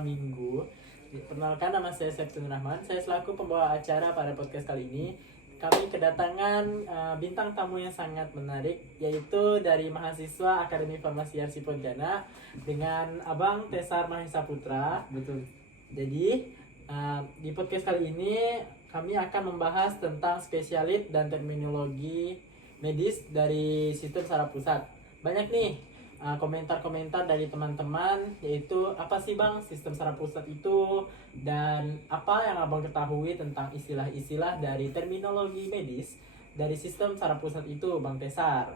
malam minggu. Perkenalkan, nama saya Septian Rahman. Saya selaku pembawa acara pada podcast kali ini. Kami kedatangan bintang tamu yang sangat menarik, yaitu dari mahasiswa Akademi Farmasi Yarsi Pontianak dengan Abang Tesar Mahesa Putra. Betul. Jadi di podcast kali ini kami akan membahas tentang spesialit dan terminologi medis dari sistem saraf pusat. Banyak nih komentar-komentar dari teman-teman, yaitu apa sih Bang sistem saraf pusat itu, dan apa yang Abang ketahui tentang istilah-istilah dari terminologi medis dari sistem saraf pusat itu, Bang Tesar.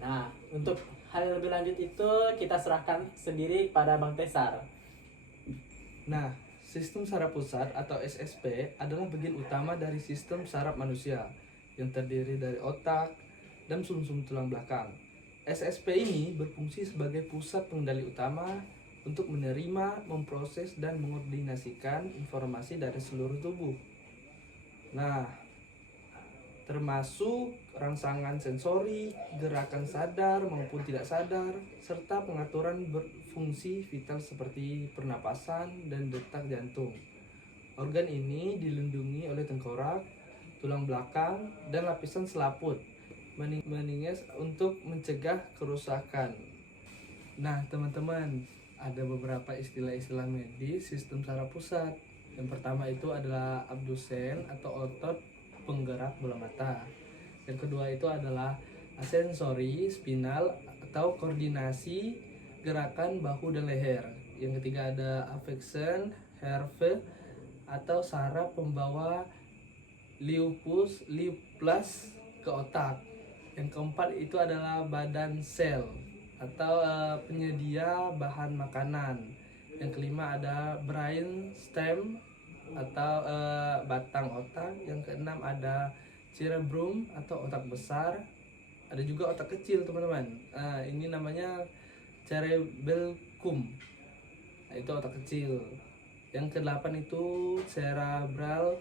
Nah, untuk hal yang lebih lanjut itu kita serahkan sendiri pada Bang Tesar. Nah, sistem saraf pusat atau SSP adalah bagian utama dari sistem saraf manusia yang terdiri dari otak dan sumsum tulang belakang. SSP ini berfungsi sebagai pusat pengendali utama untuk menerima, memproses, dan mengordinasikan informasi dari seluruh tubuh. Nah, termasuk rangsangan sensori, gerakan sadar maupun tidak sadar, serta pengaturan berfungsi vital seperti pernapasan dan detak jantung. Organ ini dilindungi oleh tengkorak, tulang belakang, dan lapisan selaput meninges untuk mencegah kerusakan. Nah, teman-teman, ada beberapa istilah-istilah medis sistem saraf pusat. Yang pertama itu adalah abdusen atau otot penggerak bola mata. Yang kedua itu adalah sensori spinal atau koordinasi gerakan bahu dan leher. Yang ketiga ada affection nerve atau saraf pembawa liupus ke otak. Yang keempat itu adalah badan sel atau penyedia bahan makanan. Yang kelima ada brain stem atau batang otak. Yang keenam ada cerebrum atau otak besar. Ada juga otak kecil, teman-teman. Ini namanya cerebellum. Nah, itu otak kecil. Yang kedelapan itu cerebral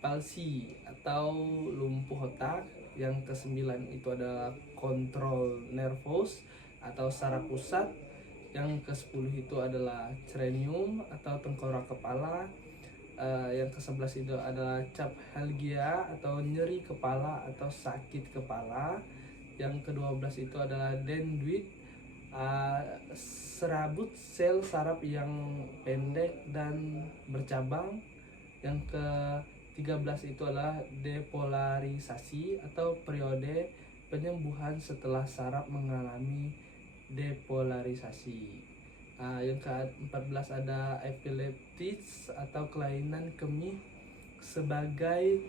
palsy atau lumpuh otak. Yang kesembilan itu adalah kontrol nervous atau saraf pusat. Yang ke-10 itu adalah cranium atau tengkorak kepala. Yang ke-11 itu adalah caphalgia atau nyeri kepala atau sakit kepala. Yang ke-12 itu adalah dendrit, serabut sel saraf yang pendek dan bercabang. Yang ke-13 itu adalah depolarisasi atau periode penyembuhan setelah saraf mengalami depolarisasi. Yang ke-14 ada epileptis atau kelainan kemih sebagai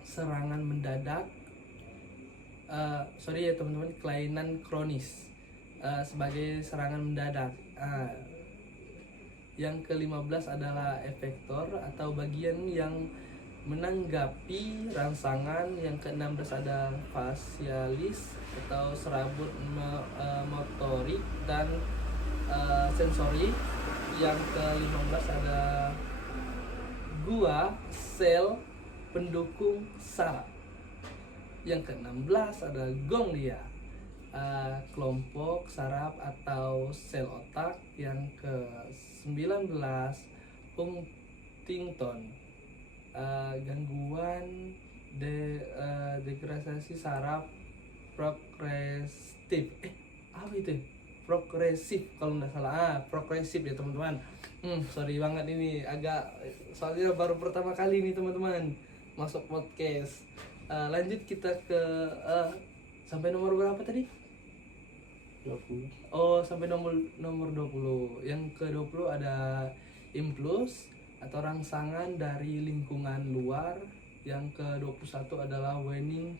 serangan mendadak. Teman-teman, kelainan kronis sebagai serangan mendadak. Yang ke-15 adalah efektor atau bagian yang menanggapi rangsangan. Yang ke-16 ada facialis atau serabut motorik dan sensori. Yang ke-15 ada gua sel pendukung saraf. Yang ke-16 ada ganglia, kelompok saraf atau sel otak. Yang ke-19 Huntington, gangguan degradasi saraf progresif. Apa itu? Progresif kalau nggak salah. Progresif ya teman-teman. Sorry banget ini, agak soalnya baru pertama kali nih teman-teman masuk podcast. Lanjut kita ke sampai nomor berapa tadi? 20. Oh, sampai nomor 20. Yang ke-20 ada impuls atau rangsangan dari lingkungan luar. Yang ke-21 adalah waning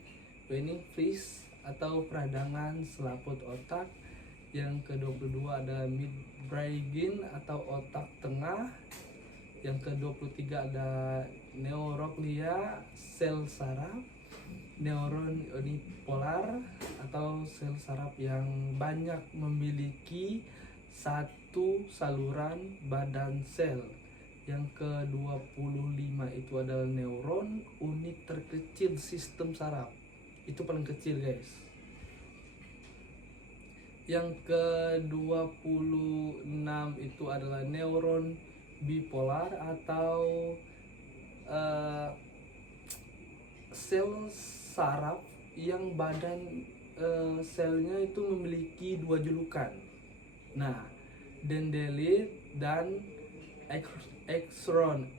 freeze atau peradangan selaput otak. Yang ke-22 ada midbrain atau otak tengah. Yang ke-23 ada neuroglia, sel saraf, neuron unipolar atau sel saraf yang banyak memiliki satu saluran badan sel. Yang ke-25 itu adalah neuron, unit terkecil sistem saraf. Itu paling kecil, guys. Yang ke-26 itu adalah neuron bipolar atau eh, sel saraf yang badan selnya itu memiliki dua julukan. Nah, dendrit dan ekron.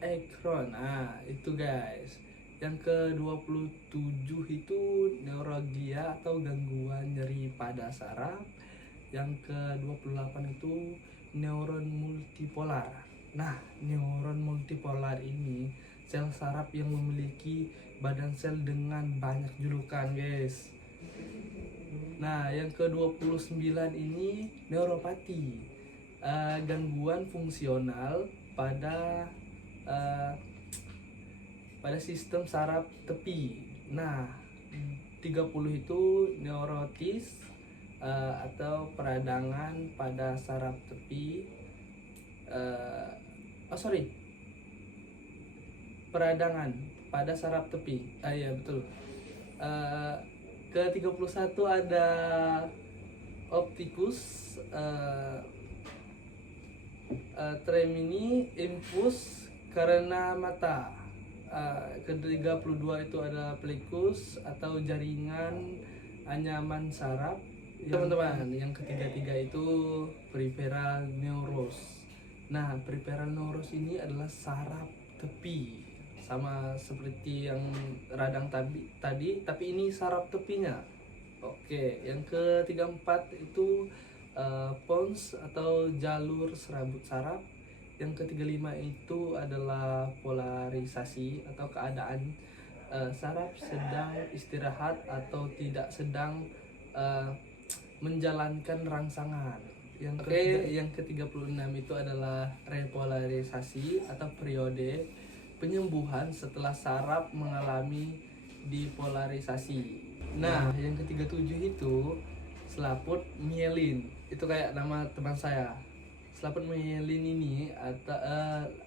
Nah, itu guys. Yang ke-27 itu neuralgia atau gangguan nyeri pada saraf. Yang ke-28 itu neuron multipolar. Nah, neuron multipolar ini sel saraf yang memiliki badan sel dengan banyak julukan, guys. Nah, yang ke-29 ini neuropati, gangguan fungsional pada eh, pada sistem saraf tepi. Nah, 30 itu neurotis, atau peradangan pada saraf tepi. Peradangan pada saraf tepi. Iya betul. Ke-31 ada optikus, tremini impuls karena mata. Ke-32 itu ada plikus atau jaringan anyaman saraf. Teman-teman, yang ketiga itu peripheral neuros. Nah, peripheral neuros ini adalah saraf tepi, sama seperti yang radang tadi, tapi ini saraf tepinya. Oke, yang ke-34 itu pons atau jalur serabut saraf. Yang ke-35 itu adalah polarisasi atau keadaan saraf sedang istirahat atau tidak sedang menjalankan rangsangan. Yang ke-36 itu adalah repolarisasi atau periode penyembuhan setelah saraf mengalami dipolarisasi. Nah, yang ke-37 itu selaput mielin. Itu kayak nama teman saya. Selaput mielin ini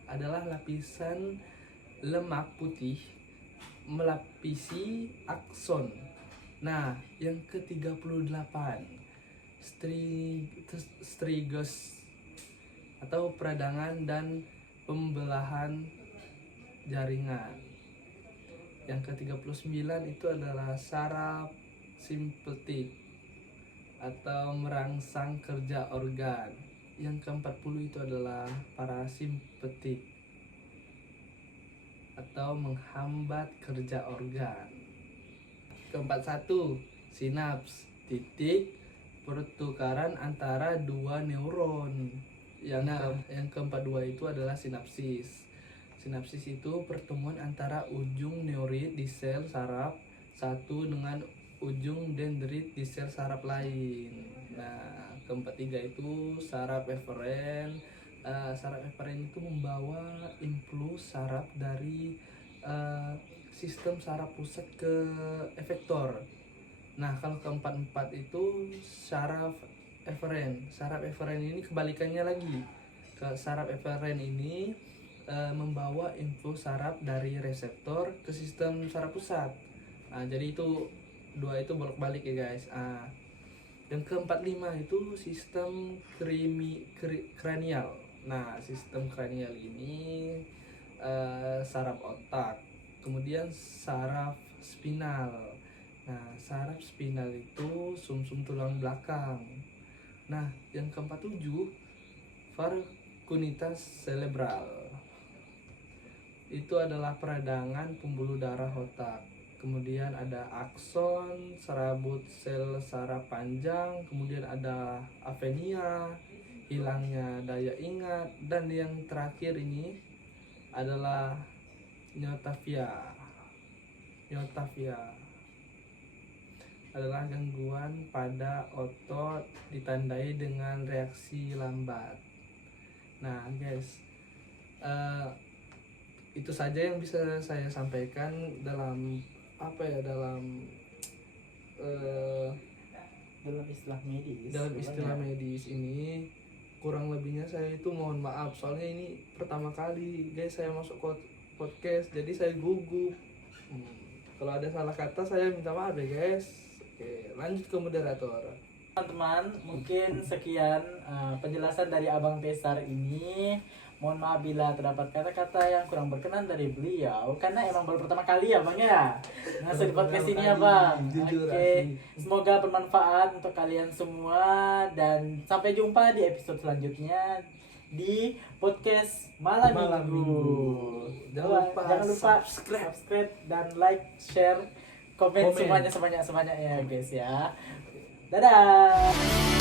adalah lapisan lemak putih melapisi akson. Nah, yang ke-38 strigos atau peradangan dan pembelahan jaringan. Yang ke-39 itu adalah saraf simpatik atau merangsang kerja organ. Yang ke-40 itu adalah parasimpatik atau menghambat kerja organ. Ke-41 sinaps, titik pertukaran antara dua neuron. Yang ke-42 itu adalah sinapsis. Sinapsis itu pertemuan antara ujung neurit di sel saraf satu dengan ujung dendrit di sel saraf lain. Nah, ke-43 itu saraf eferen. Saraf eferen itu membawa impuls saraf dari sistem saraf pusat ke efektor. Nah, kalau ke-44 itu saraf eferen. Saraf eferen ini kebalikannya lagi. Saraf eferen ini membawa impuls saraf dari reseptor ke sistem saraf pusat. Nah, jadi itu dua itu bolak-balik ya guys. Yang ke-45 itu sistem kranial. Nah, sistem kranial ini saraf otak, kemudian saraf spinal. Nah, saraf spinal itu sumsum tulang belakang. Nah, yang ke-47 facunitas cerebral. Itu adalah peradangan pembuluh darah otak. Kemudian ada akson, serabut sel saraf panjang, kemudian ada apnea, hilangnya daya ingat, dan yang terakhir ini adalah nyotafia. Nyotafia adalah gangguan pada otot ditandai dengan reaksi lambat. Nah, guys, itu saja yang bisa saya sampaikan dalam istilah medis ini. Kurang lebihnya saya itu mohon maaf, soalnya ini pertama kali guys saya masuk podcast, jadi saya gugup. Kalau ada salah kata saya minta maaf ya guys. Oke, lanjut ke moderator. Teman-teman, mungkin sekian penjelasan dari Abang Pesar ini Mohon maaf bila terdapat kata-kata yang kurang berkenan dari beliau karena emang baru pertama kali ya Bang ya masuk di podcast ini ya Bang. Jujur, Oke, asli. semoga bermanfaat untuk kalian semua dan sampai jumpa di episode selanjutnya di podcast malam, Malam minggu. Minggu. Jangan lupa subscribe dan like, share, komen Komen. semuanya ya guys ya. Dadah.